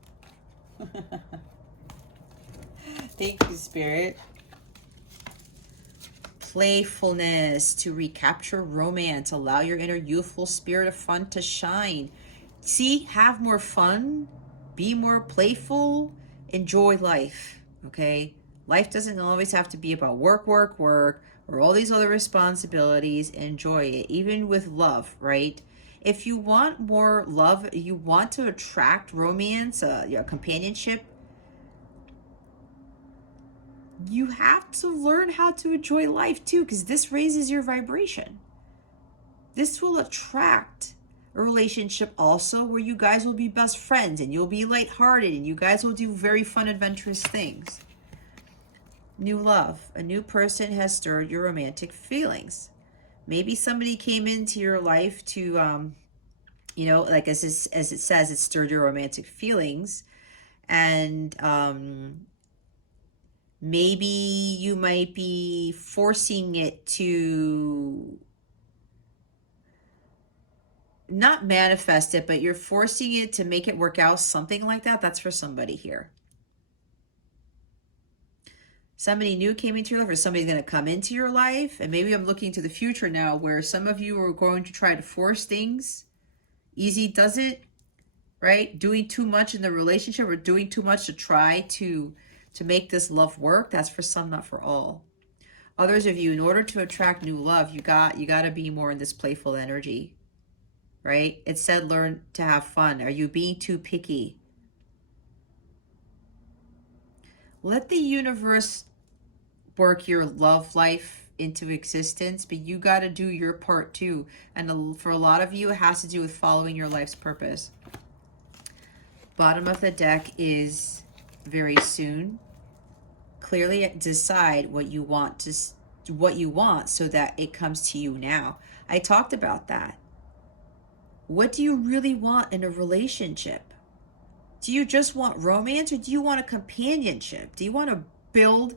Thank you, Spirit. Playfulness to recapture romance. Allow your inner youthful spirit of fun to shine. See, have more fun. Be more playful. Enjoy life, okay? Life doesn't always have to be about work, or all these other responsibilities. Enjoy it, even with love, right? If you want more love, you want to attract romance, companionship, you have to learn how to enjoy life too, because this raises your vibration. This will attract a relationship also where you guys will be best friends and you'll be lighthearted and you guys will do very fun, adventurous things. New love. A new person has stirred your romantic feelings. Maybe somebody came into your life to, like as it says, it stirred your romantic feelings. And maybe you might be forcing it to not manifest it, but you're forcing it to make it work out, something like that. That's for somebody here. Somebody new came into your life, or somebody's going to come into your life. And maybe I'm looking to the future now, where some of you are going to try to force things. Easy does it, right? Doing too much in the relationship, or doing too much to try to make this love work. That's for some, not for all. Others of you, in order to attract new love, you got to be more in this playful energy, right? It said learn to have fun. Are you being too picky? Let the universe work your love life into existence, but you got to do your part too. And for a lot of you, it has to do with following your life's purpose. Bottom of the deck is very soon. Clearly decide what you want so that it comes to you now. I talked about that. What do you really want in a relationship? Do you just want romance, or do you want a companionship? Do you want to build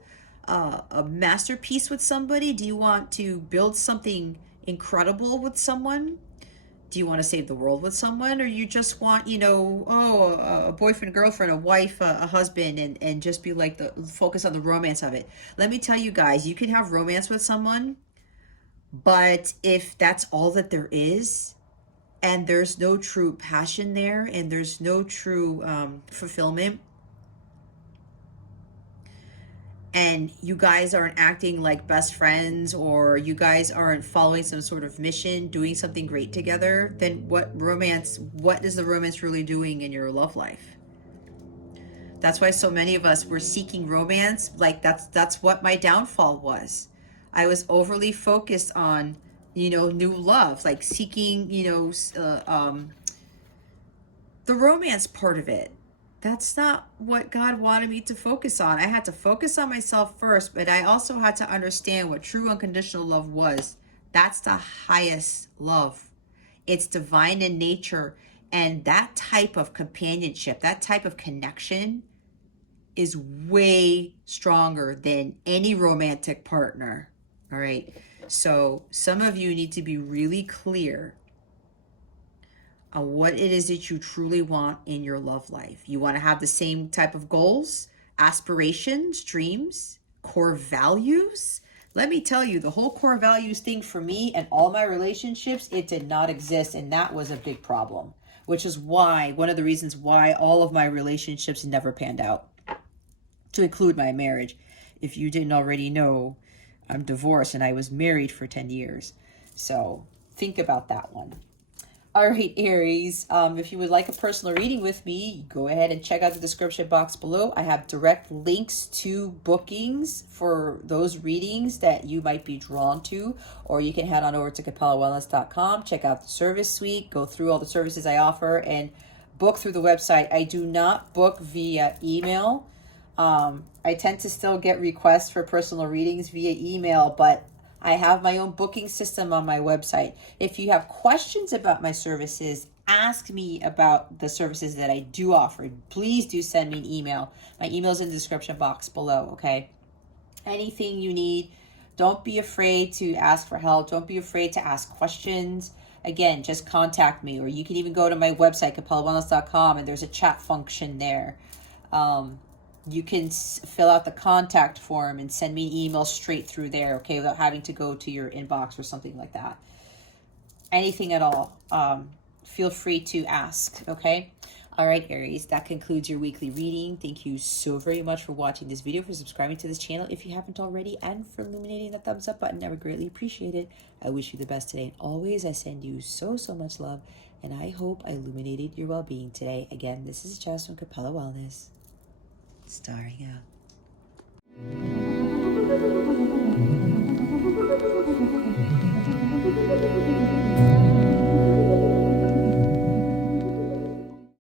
a masterpiece with somebody? Do you want to build something incredible with someone? Do you want to save the world with someone? Or you just want, a boyfriend, girlfriend, a wife, a husband, and just be like the focus on the romance of it? Let me tell you guys, you can have romance with someone, but if that's all that there is, and there's no true passion there, and there's no true fulfillment, and you guys aren't acting like best friends, or you guys aren't following some sort of mission, doing something great together, then what is the romance really doing in your love life? That's why so many of us were seeking romance. Like that's what my downfall was. I was overly focused on, new love, like seeking, the romance part of it. That's not what God wanted me to focus on. I had to focus on myself first, but I also had to understand what true unconditional love was. That's the highest love. It's divine in nature. And that type of companionship, that type of connection is way stronger than any romantic partner. All right. So some of you need to be really clear on what it is that you truly want in your love life. You want to have the same type of goals, aspirations, dreams, core values. Let me tell you, the whole core values thing for me and all my relationships, it did not exist. And that was a big problem, which is why, one of the reasons why all of my relationships never panned out, to include my marriage. If you didn't already know, I'm divorced and I was married for 10 years. So think about that one. All right, Aries, if you would like a personal reading with me, go ahead and check out the description box below. I have direct links to bookings for those readings that you might be drawn to, or you can head on over to capellawellness.com, check out the service suite, go through all the services I offer, and book through the website. I do not book via email. I tend to still get requests for personal readings via email, but I have my own booking system on my website. If you have questions about my services, ask me about the services that I do offer. Please do send me an email. My email is in the description box below, okay? Anything you need, don't be afraid to ask for help. Don't be afraid to ask questions. Again, just contact me, or you can even go to my website, capellawellness.com, and there's a chat function there. You can fill out the contact form and send me an email straight through there, okay, without having to go to your inbox or something like that. Anything at all, feel free to ask, okay? All right, Aries, that concludes your weekly reading. Thank you so very much for watching this video, for subscribing to this channel if you haven't already, and for illuminating that thumbs up button. I would greatly appreciate it. I wish you the best today, and always I send you so much love, and I hope I illuminated your well-being today. Again, this is Jess from Capella Wellness. Starring out.